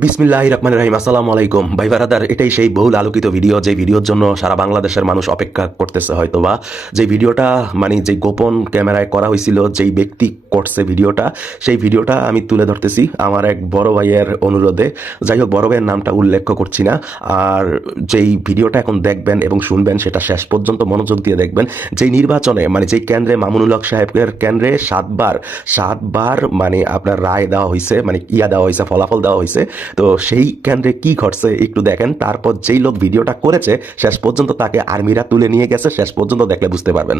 বিসমিল্লাহির রহমানির রহিম। আসসালামু আলাইকুম ভাই বারাদার। এটাই সেই বহুল আলোকিত ভিডিও, যে ভিডিওর জন্য সারা বাংলাদেশের মানুষ অপেক্ষা করতেছে হয়তোবা। যে ভিডিওটা যে গোপন ক্যামেরায় করা হয়েছিল, যেই ব্যক্তি করছে ভিডিওটা, সেই ভিডিওটা আমি তুলে ধরতেছি আমার এক বড় ভাইয়ের অনুরোধে। যাই হোক, বড় ভাইয়ের নামটা উল্লেখ করছি না। আর যেই ভিডিওটা এখন দেখবেন এবং শুনবেন, সেটা শেষ পর্যন্ত মনোযোগ দিয়ে দেখবেন। যেই নির্বাচনে যেই কেন্দ্রে মামুনুল হক সাহেবের কেন্দ্রে সাতবার আপনার রায় দেওয়া হয়েছে, দেওয়া হয়েছে, ফলাফল দেওয়া হয়েছে। তো সেই কেন্দ্রে কি ঘটছে একটু দেখেন। তারপর যেই লোক ভিডিওটা করেছে শেষ পর্যন্ত তাকে আর্মিরা তুলে নিয়ে গেছে, শেষ পর্যন্ত দেখলে বুঝতে পারবেন।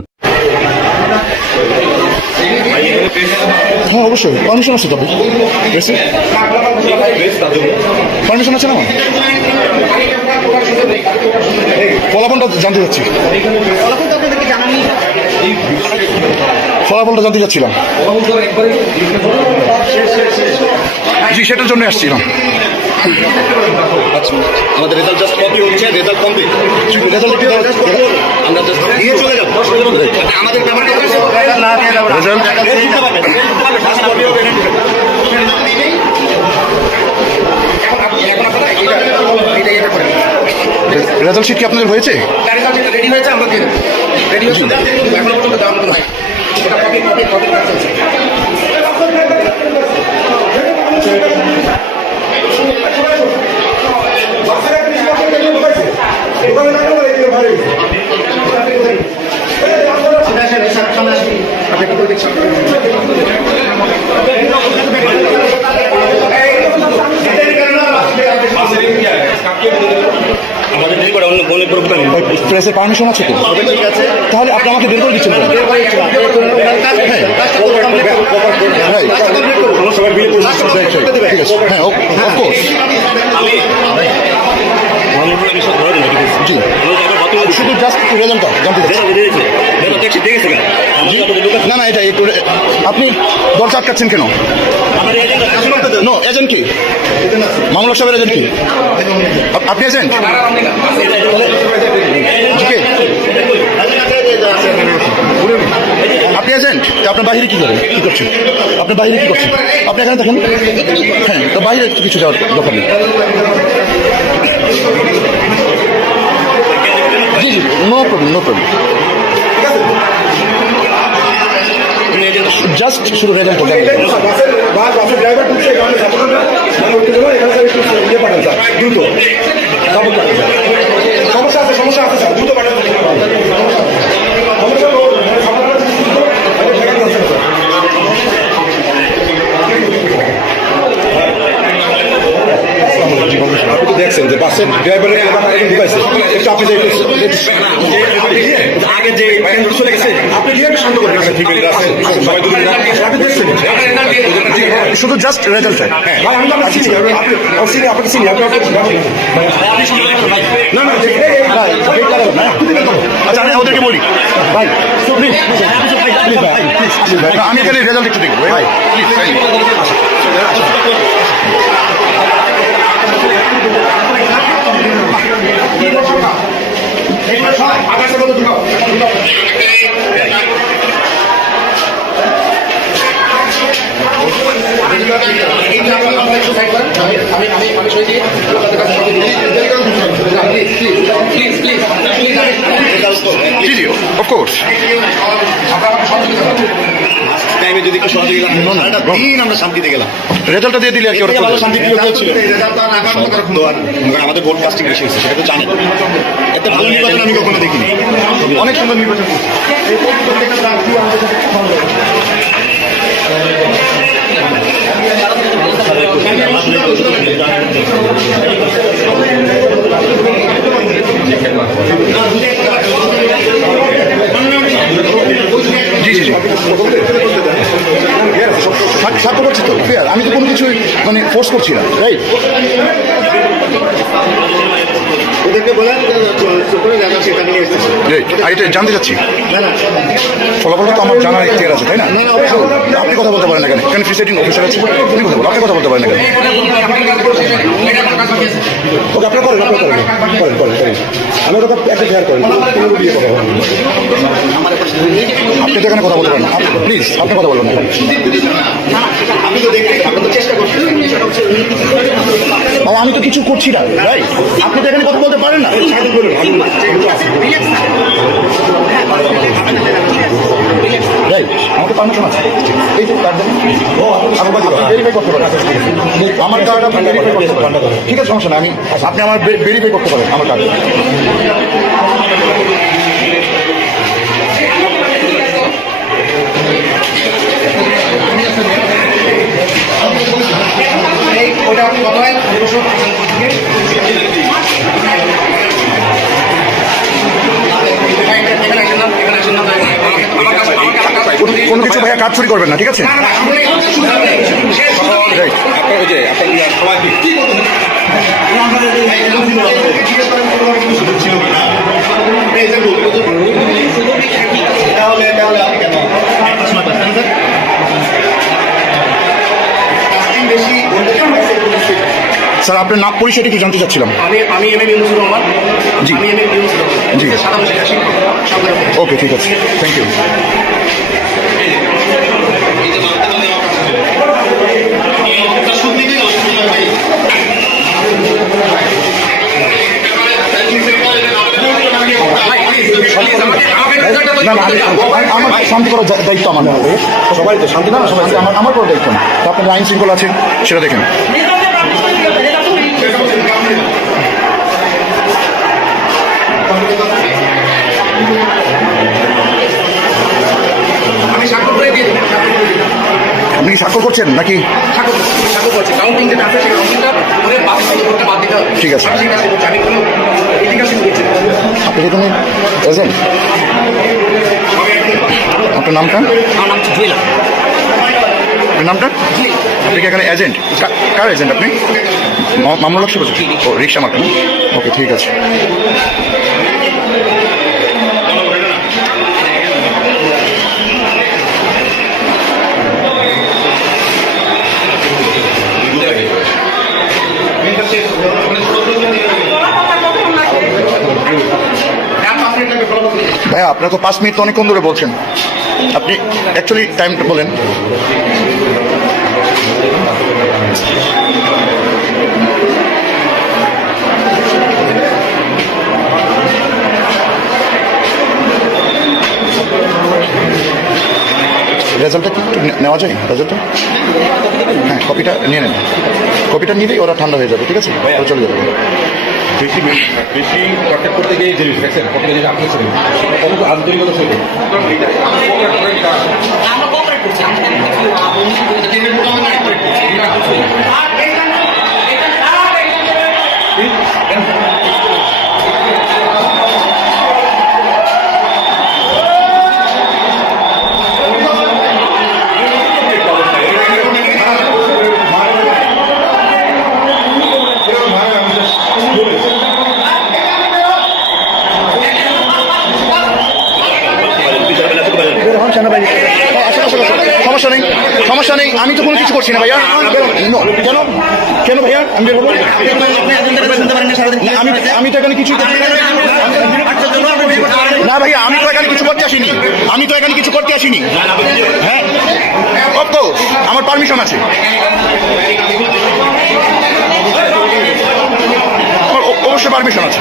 হ্যাঁ, অবশ্যই পারমিশন আছে। তবে পারমিশন আছে না? ফলাফলটা জানতে চাচ্ছি, ফলাফলটা জানতে চাচ্ছিলাম। জি, সেটার জন্য আসছিলাম। আমাদের রেজাল্ট জাস্ট কপি হচ্ছে, রেজাল্ট কমপ্লিট। রেজাল্ট আমরা জাস্ট দিয়ে চলে যাব। আমাদের ব্যাপারটা হচ্ছে রেজাল্ট রেজাল্ট শিট কি আপনাদের হয়েছে? রেডি হয়েছে, আমরা দিয়ে দেবো। রেডি হচ্ছে, এখনো পর্যন্ত দেওয়া মতো নয়। ওটা কপি কপি কপি কাজ চলছে। প্রেসের পারমিশন আছে তো? তাহলে আপনি আমাকে বের করে দিচ্ছেন। হ্যাঁ, অফকোর্স। জি, শুধু জাস্ট রেজাল্টটা জানতে চাচ্ছি। না না, এটা একটু আপনি দরজা আটকাচ্ছেন কেন? নো, এজেন্ট কি? মামলা সাহেবের এজেন্ট কি? আপনি এজেন্ট? আপনি এজেন্ট? আপনার বাহিরে কি করেন, কি করছেন? আপনার বাহিরে কি করছেন? আপনি এখানে দেখেন। হ্যাঁ, তো বাহিরে কিছু যাওয়ার দরকার নেই। জি জি, no problem, no problem. Just শুধু রেজাল্ট সমস্যা আছে, সমস্যা আছে স্যার, দ্রুত পাঠান। দেখছেন যে বাসের ড্রাইভারের ঢুকাইছে, আপনি আগে যে চলে গেছে, আপনি গিয়ে শান্ত করেন। শুধু জাস্ট রেজাল্ট। আপনাকে চিনি, আচ্ছা আমি ওদেরকে বলি ভাই, আমি এখানে রেজাল্ট একটু দেখবো ভাই, জি জি, অফকোর্স। টাইমে যদি একটু সহযোগিতা দিন, আমরা শান্তিতে গেলাম। রেজাল্টটা দিয়ে দিলে আর কি, ওরা শান্তি ছিল। আমাদের ভোট কাস্টিং বেশি হয়েছে, সেটা তো জানেন। এত ভালো নির্বাচন আমি কখনো দেখিনি। অনেক সুন্দর নির্বাচন। জি জি জি, সাথে করছি তো ফেয়ার। আমি তো কোনো কিছু ফোর্স করছি না, রাইট? ওদেরকে বলেন এটা জানতে চাচ্ছি। ফলাফলটা তো আমার জানার ইতিহার আছে, তাই না? আপনি কথা বলতে পারেন না কেন? কেন প্রিসাইডিং অফিসার আছে, উনি কথা বলেন, আপনি কথা বলতে পারেন না কেন? ওকে, আপনার করেন, আপনার করেন, করেন করেন করেন। আমি ওটা একটা ফেয়ার করেন, দিয়ে কথা বলেন। আপনি তো এখানে কথা বলতে পারেন না, প্লিজ আপনি কথা বলবেন না। আপনি তো দেখতে, আপনি তো চেষ্টা করছেন। আমি তো কিছু করছি না ভাই, আপনি তো এখানে কথা বলতে পারেন না। রাইট, আমাকে পারমিশন আছে, এই যে কার্ড দেন, ভেরিফাই করতে পারেন আমার কার্ড, আপনি ভেরিফাই করতে পারেন, ঠিক আছে সমস্যা না, আপনি আমার ভেরিফাই করতে পারেন আমার কার্ড। ওটা কত হয় কোনো কিছু ভাইয়া কাজ চুরি করবেন না, ঠিক আছে? রাইট, স্যার আপনার নাম পরিচয়টা কি জানতে চাচ্ছিলাম। আমি এম এম ইউনুসুর রহমান। জি। আমি এম এম ইউনুসুর রহমান। জি। সাধারণ শিক্ষার্থী। ওকে, ঠিক আছে, থ্যাংক ইউ। না না, আমার শান্তি করার দায়িত্ব আমার, সবাই তো শান্তি না, সবাই আমার করার দায়িত্ব না। তো আপনার আইন শৃঙ্খলা আছে সেটা দেখেন। আমি স্বাক্ষর করে দিয়ে দেবো। আপনি কি স্বাক্ষর করছেন নাকি? স্বাক্ষর করছি, কাউন্টিং যেটা আছে সেই কাউন্টিংটা করে বাদ দিতে হবে। ঠিক আছে। আমি কোনো এডুকেশন দিয়েছি। আপনি এখানে এজেন্ট, আপনার নামটা? আমার নাম হচ্ছে জুয়েল। আপনার নামটা? আপনি কি এখানে এজেন্ট? কার এজেন্ট আপনি? মামলা লাগছে বলছি। ও, রিক্সা মার্কা না? ওকে, ঠিক আছে। ভাইয়া আপনার তো 5 মিনিট তো অনেকক্ষণ ধরে বলছেন, আপনি অ্যাকচুয়ালি টাইমটা বলেন। রেজাল্টটা কি একটু নেওয়া যায়? রেজাল্টটা হ্যাঁ, কপিটা নিয়ে নেন, কপিটা নিলেই ওরা ঠান্ডা হয়ে যাবে, ঠিক আছে? ওরা চলে যাবে। বেশি কন্ট্যাক্ট করতে গিয়ে যে দেখছেন করতে গিয়ে আপনি ছিলেন কত আন্তরিকতা ছিল আমরা কোঅপারেট করছি সমস্যা নেই, সমস্যা নেই, আমি তো কোনো কিছু করছি না ভাইয়া। কেন কেন ভাইয়া আমি বের হবো? আমি তো এখানে কিছু না ভাইয়া, আমি তো এখানে কিছু করতে আসিনি, আমি তো এখানে কিছু করতে আসিনি। হ্যাঁ, অফকোর্স আমার পারমিশন আছে, আমার অবশ্যই পারমিশন আছে।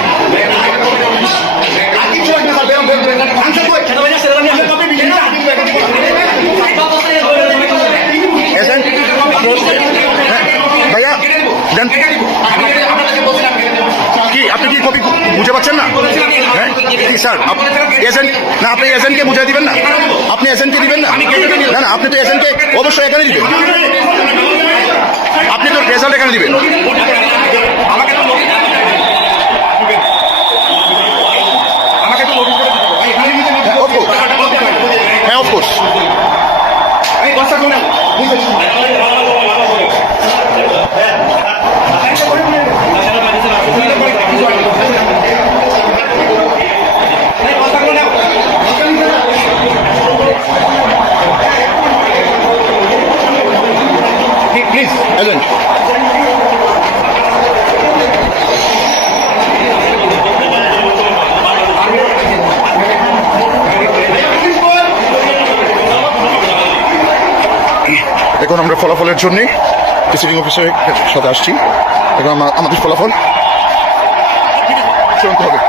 ভাইয়া দেন কি, আপনি কি কপি বুঝে পাচ্ছেন না? হ্যাঁ স্যার, এজেন্ট না, আপনি এজেন্টকে বুঝিয়ে দিবেন না? আপনি এজেন্টকে দিবেন না? না না, আপনি তো এজেন্টকে অবশ্যই এখানে দিবেন, আপনি তো রেজাল্ট এখানে দিবেন। হ্যাঁ অফকোর্স। প্লিজ এজেন্ট, এখন আমরা ফলাফলের জন্য প্রিসাইডিং অফিসারের সাথে আসছি। এবং আমাদের ফলাফল চূড়ান্ত হবে।